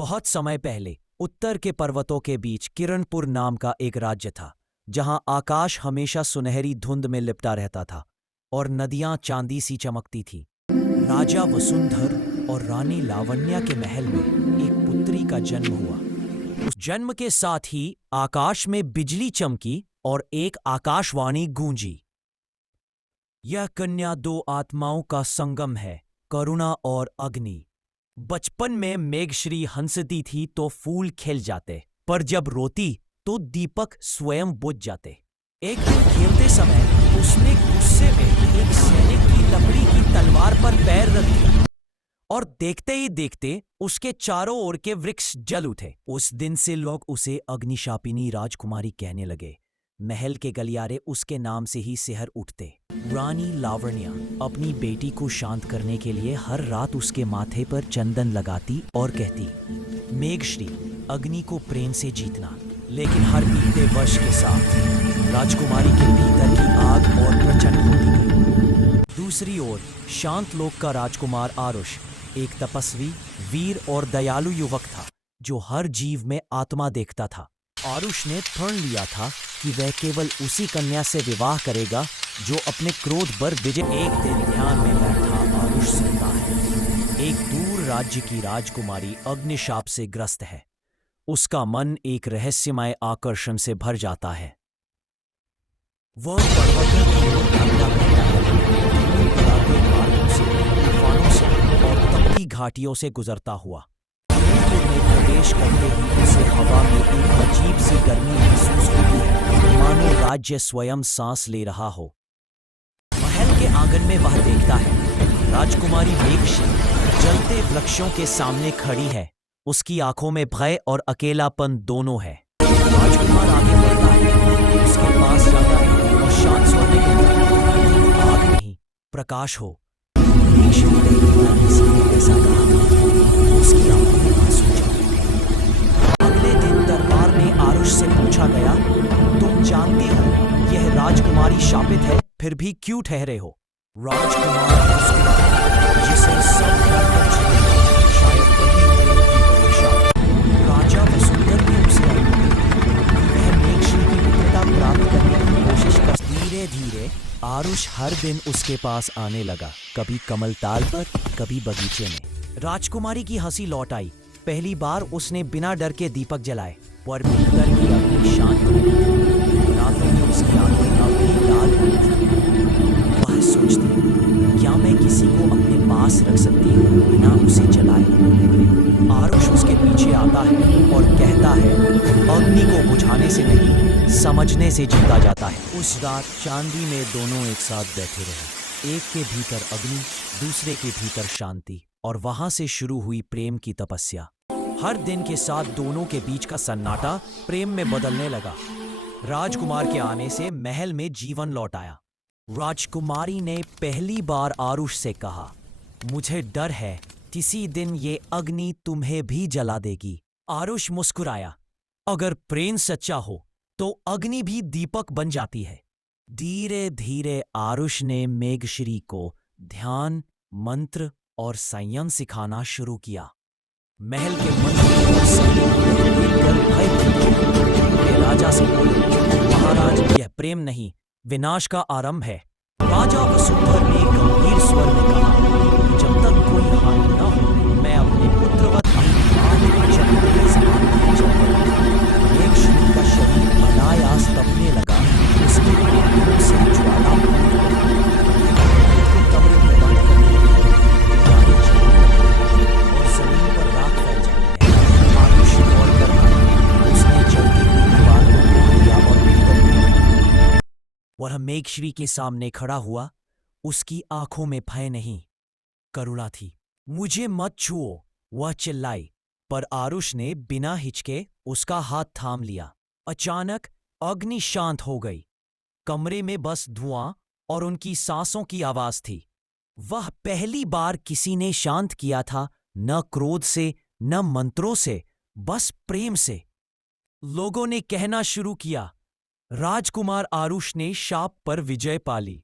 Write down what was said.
बहुत समय पहले उत्तर के पर्वतों के बीच किरणपुर नाम का एक राज्य था, जहां आकाश हमेशा सुनहरी धुंध में लिपटा रहता था और नदियां चांदी सी चमकती थी। राजा वसुंधर और रानी लावण्या के महल में एक पुत्री का जन्म हुआ। उस जन्म के साथ ही आकाश में बिजली चमकी और एक आकाशवाणी गूंजी। यह कन्या दो आत्माओं का संगम है, करुणा और अग्नि। बचपन में मेघश्री हंसती थी तो फूल खिल जाते, पर जब रोती तो दीपक स्वयं बुझ जाते। एक दिन खेलते समय उसने गुस्से में एक सैनिक की लकड़ी की तलवार पर पैर रख दिया और देखते ही देखते उसके चारों ओर के वृक्ष जल उठे। उस दिन से लोग उसे अग्निशापिनी राजकुमारी कहने लगे। महल के गलियारे उसके नाम से ही सिहर उठते। रानी लावण्या अपनी बेटी को शांत करने के लिए हर रात उसके माथे पर चंदन लगाती और कहती, मेघश्री, अग्नि को प्रेम से जीतना। लेकिन हर बीतते वर्ष के साथ राजकुमारी के भीतर की आग और प्रचंड होती गई। दूसरी ओर शांत लोक का राजकुमार आरुष एक तपस्वी, वीर और दयालु युवक था, जो हर जीव में आत्मा देखता था। आरुष ने प्रण लिया था कि वह केवल उसी कन्या से विवाह करेगा जो अपने क्रोध पर विजय। एक दिन ध्यान में बैठा आरुष सुनता है, एक दूर राज्य की राजकुमारी अग्निशाप से ग्रस्त है। उसका मन एक रहस्यमय आकर्षण से भर जाता है। वह पर्वतों की ओर भागता रहता है, धूल-भराते मार्गों से, तूफानों से और तपती घाटियों से गुजरता हुआ। में प्रवेश करते ही उसे हवा में एक अजीब सी गर्मी महसूस होती है, मानो राज्य स्वयं सांस ले रहा हो। महल के आंगन में वह देखता है राजकुमारी मेघश्री जलते वृक्षों के सामने खड़ी है। उसकी आंखों में भय और अकेलापन दोनों है। राजकुमार आगे बढ़ता है, उसके पास जाता है और शांत स्वर में कहता, आग नहीं, प्रकाश हो। मेघश्री ने ऐसा कहा था। उसकी आंखों में आंसू छलके। अगले दिन दरबार में आरुष से पूछा गया, तुम जानती हो यह राजकुमारी शापित है, फिर भी क्यों ठहरे हो? राजकुमार मुस्कुराया, जिसे सब डरकर छूटे, शायद वही प्रेम की परीक्षा। राजा वसुंधर ने उसे वह मेघश्री की मित्रता प्राप्त करने की कोशिश कर। धीरे धीरे आरुष हर दिन उसके पास आने लगा, कभी कमल ताल पर, कभी बगीचे में। राजकुमारी की हंसी लौट आई। पहली बार उसने बिना डर के दीपक जलाए, पर भीतर की अग्नि शांत हो गई। रातों में उसकी आंखें अब भी लाल हुई थी। वह सोचती, क्या मैं किसी को अपने पास रख सकती हूँ बिना उसे जलाए? आरुष उसके पीछे आता है और कहता है, अग्नि को बुझाने से नहीं, समझने से जीता जाता है। उस रात चांदी में दोनों एक साथ बैठे रहे। एक के भीतर अग्नि, दूसरे के भीतर शांति, और वहां से शुरू हुई प्रेम की तपस्या। हर दिन के साथ दोनों के बीच का सन्नाटा प्रेम में बदलने लगा। राजकुमार के आने से महल में जीवन लौट आया। राजकुमारी ने पहली बार आरुष से कहा, मुझे डर है किसी दिन ये अग्नि तुम्हें भी जला देगी। आरुष मुस्कुराया, अगर प्रेम सच्चा हो तो अग्नि भी दीपक बन जाती है। धीरे धीरे आरुष ने मेघश्री को ध्यान, मंत्र और संयम सिखाना शुरू किया। महल के मंत्री और सैनिक देखकर भयभीत वे राजा से बोले, महाराज, यह प्रेम नहीं, विनाश का आरंभ है। राजा वसुंधर ने गंभीर स्वर में कहा, जब तक कोई हानि न हो, मैं अपने पुत्रवत मेघश्री का शरीर अनायास तपने लगा। उसकी आंखों से ज्वाला कमरे में बंद करने और जमीन पर राख फैल जाती है। आरुष दौड़ कर आया, उसने जलती हुई दीवार को तोड़ दिया और भीतर वह मेघश्री के सामने खड़ा हुआ। उसकी आंखों में भय नहीं, करुणा थी। मुझे मत छुओ, वह चिल्लाई, पर आरुष ने बिना हिचके उसका हाथ थाम लिया। अचानक अग्नि शांत हो गई। कमरे में बस धुआं और उनकी सांसों की आवाज थी। वह पहली बार किसी ने शांत किया था, न क्रोध से, न मंत्रों से, बस प्रेम से। लोगों ने कहना शुरू किया, राजकुमार आरुष ने शाप पर विजय पा ली।